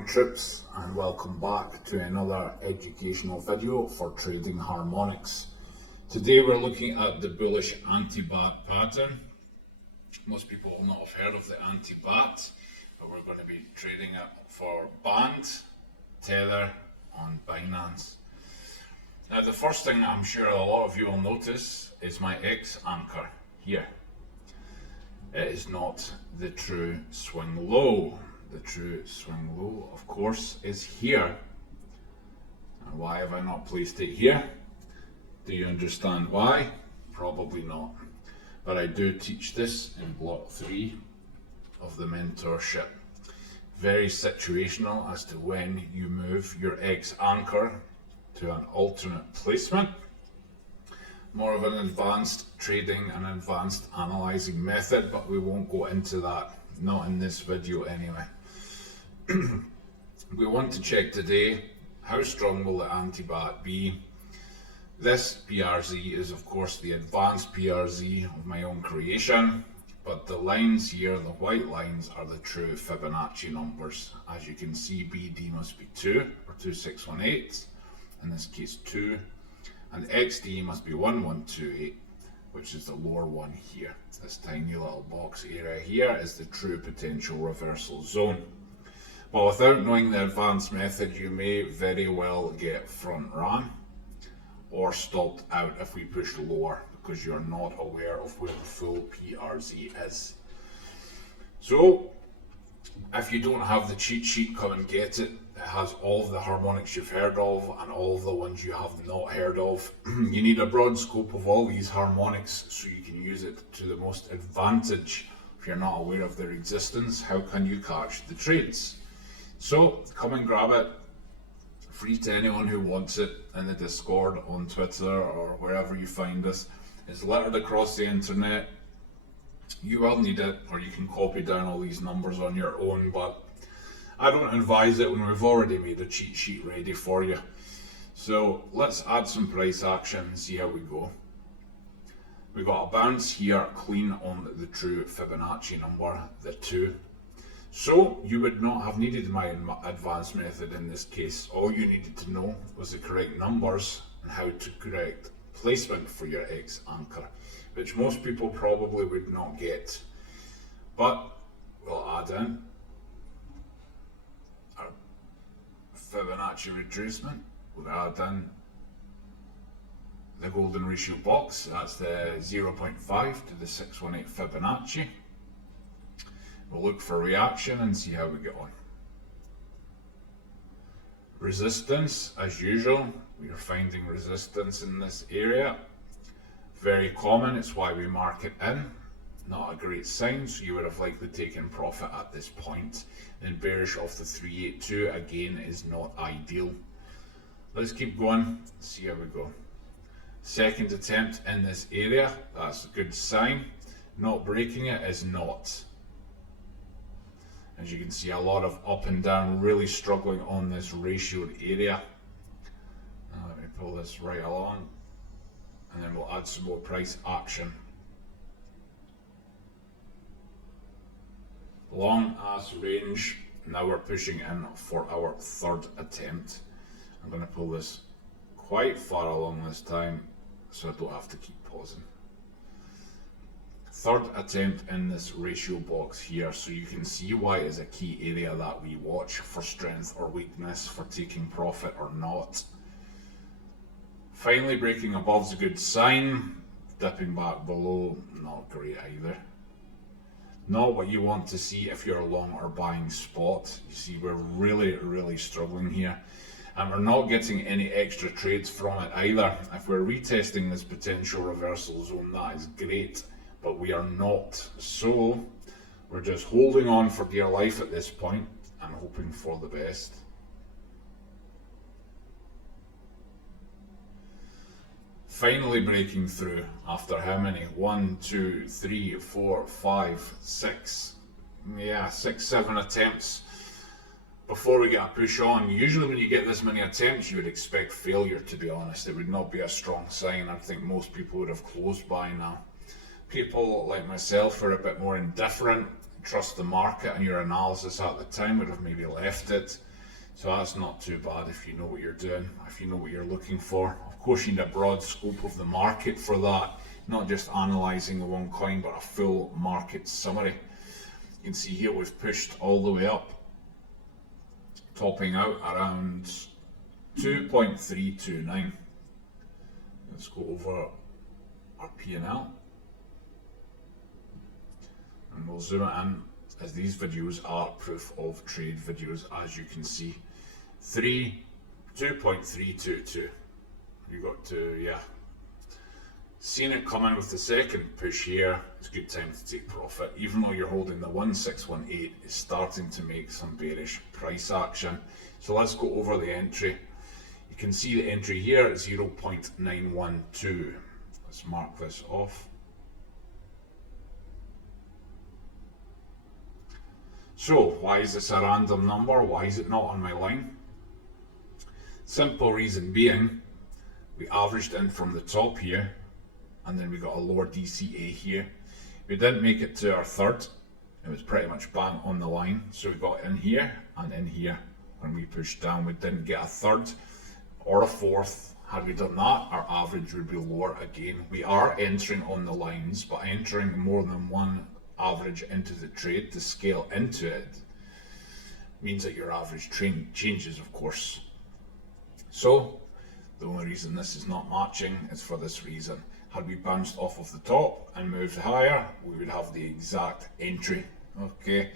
morning troops, and welcome back to another educational video for trading harmonics. Today we're looking at the bullish anti-bat pattern. Most people will not have heard of the anti-bat, but we're going to be trading it for band, tether on Binance. Now the first thing I'm sure a lot of you will notice is my X anchor here. It is not the true swing low. The true swing low, of course, is here. And why have I not placed it here? Do you understand why? Probably not. But I do teach this in block 3 of the mentorship. Very situational as to when you move your X anchor to an alternate placement. More of an advanced trading and advanced analyzing method, but we won't go into that, not in this video anyway. We want to check today, how strong will the anti-bat be? This PRZ is of course the advanced PRZ of my own creation, but the lines here, the white lines, are the true Fibonacci numbers. As you can see, BD must be 2 or 2618, in this case 2, and XD must be 1128, which is the lower one here. This tiny little box area here is the true potential reversal zone. But without knowing the advanced method, you may very well get front ran or stopped out if we push lower, because you're not aware of where the full PRZ is. So if you don't have the cheat sheet, come and get it. It has all of the harmonics you've heard of and all of the ones you have not heard of. You need a broad scope of all these harmonics so you can use it to the most advantage. If you're not aware of their existence, how can you catch the trades? So come and grab it, free to anyone who wants it, in the Discord, on Twitter, or wherever you find us. It's littered across the internet. You will need it, or you can copy down all these numbers on your own, but I don't advise it when we've already made a cheat sheet ready for you. So let's add some price action and see how we go. We got a bounce here, clean on the true Fibonacci number, the 2. So you would not have needed my advanced method in this case. All you needed to know was the correct numbers and how to correct placement for your X anchor, which most people probably would not get. But we'll add in our Fibonacci retracement. We'll add in the golden ratio box. That's the 0.5 to the 618 Fibonacci. We'll look for reaction and see how we get on. Resistance, as usual, we are finding resistance in this area. Very common, it's why we mark it in. Not a great sign, so you would have likely taken profit at this point. And bearish off the 382 again is not ideal. Let's keep going, see how we go. Second attempt in this area, that's a good sign. Not breaking it is not. As you can see, a lot of up and down, really struggling on this ratioed area. Now let me pull this right along, and then we'll add some more price action. Long ass range. Now we're pushing in for our third attempt. I'm going to pull this quite far along this time, so I don't have to keep pausing. Third attempt in this ratio box here, so you can see why it is a key area that we watch for strength or weakness, for taking profit or not. Finally breaking above is a good sign. Dipping back below, not great either. Not what you want to see if you're long or buying spot. You see, we're really struggling here, and we're not getting any extra trades from it either. If we're retesting this potential reversal zone, that is great, but we are not. So we're just holding on for dear life at this point and hoping for the best. Finally breaking through after how many? 1, 2, 3, 4, 5, 6. Yeah, 6, 7 attempts before we get a push on. Usually when you get this many attempts, you would expect failure, to be honest. It would not be a strong sign. I think most people would have closed by now. People like myself are a bit more indifferent, trust the market, and your analysis at the time would have maybe left it. So that's not too bad if you know what you're doing, if you know what you're looking for. Of course, you need a broad scope of the market for that, not just analysing the one coin, but a full market summary. You can see here we've pushed all the way up, topping out around 2.329. Let's go over our P&L. And we'll zoom it in, as these videos are proof of trade videos, as you can see. 2.322. You got to, yeah. Seeing it come in with the second push here, it's a good time to take profit. Even though you're holding the 1618, it's starting to make some bearish price action. So let's go over the entry. You can see the entry here at 0.912. Let's mark this off. So why is this a random number? Why is it not on my line? Simple reason being, we averaged in from the top here, and then we got a lower DCA here. We didn't make it to our third. It was pretty much bang on the line. So we got in here and in here. When we pushed down, we didn't get a third or a fourth. Had we done that, our average would be lower again. We are entering on the lines, but entering more than one average into the trade to scale into it means that your average trade changes, of course. So the only reason this is not matching is for this reason. Had we bounced off of the top and moved higher, we would have the exact entry. Okay,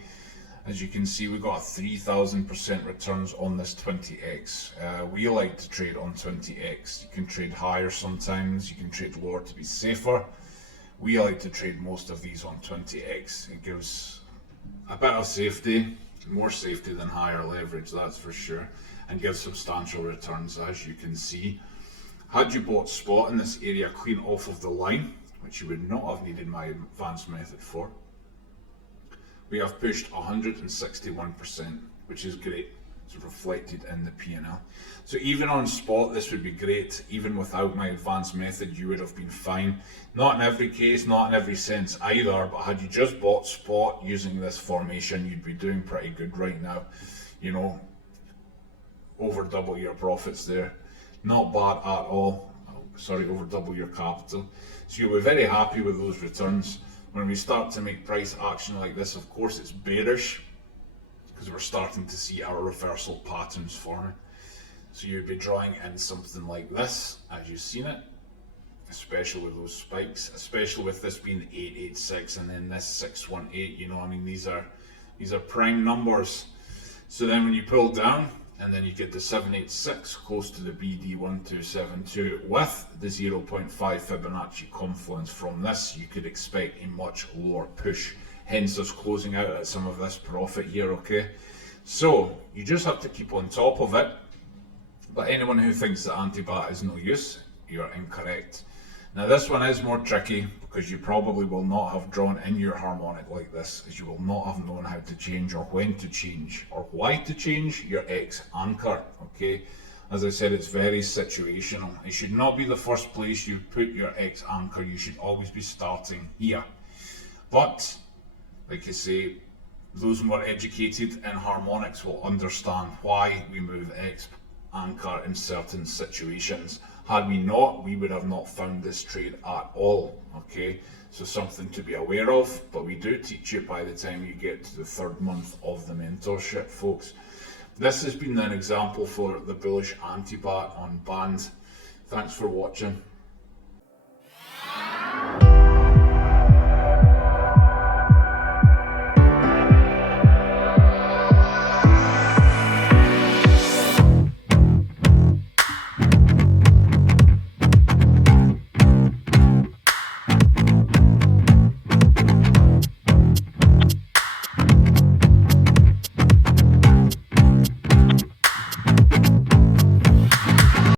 as you can see, we got a 3000% returns on this 20x. We like to trade on 20x. You can trade higher sometimes, you can trade lower to be safer. We like to trade most of these on 20x. It gives a bit of safety, more safety than higher leverage, that's for sure, and gives substantial returns, as you can see. Had you bought spot in this area clean off of the line, which you would not have needed my advanced method for, we have pushed 161%, which is great. It's reflected in the P&L. So even on spot, this would be great. Even without my advanced method, you would have been fine. Not in every case, not in every sense either, but had you just bought spot using this formation, you'd be doing pretty good right now. You know, over double your profits there. Not bad at all. Sorry, over double your capital. So you'll be very happy with those returns. When we start to make price action like this, of course it's bearish, because we're starting to see our reversal patterns forming. So you'd be drawing in something like this, as you've seen it, especially with those spikes, especially with this being 886 and then this 618. You know, I mean, these are prime numbers. So then when you pull down, and then you get the 786 close to the BD1272 with the 0.5 Fibonacci confluence from this, you could expect a much lower push. Hence us closing out at some of this profit here, okay? So you just have to keep on top of it. But anyone who thinks that anti-bat is no use, you're incorrect. Now this one is more tricky because you probably will not have drawn in your harmonic like this, as you will not have known how to change or when to change or why to change your X anchor, okay? As I said, it's very situational. It should not be the first place you put your X anchor. You should always be starting here. But, like I say, those more educated in harmonics will understand why we move X anchor in certain situations. Had we not, we would have not found this trade at all, okay? So something to be aware of, but we do teach it by the time you get to the third month of the mentorship, folks. This has been an example for the bullish anti-bat on band. Thanks for watching.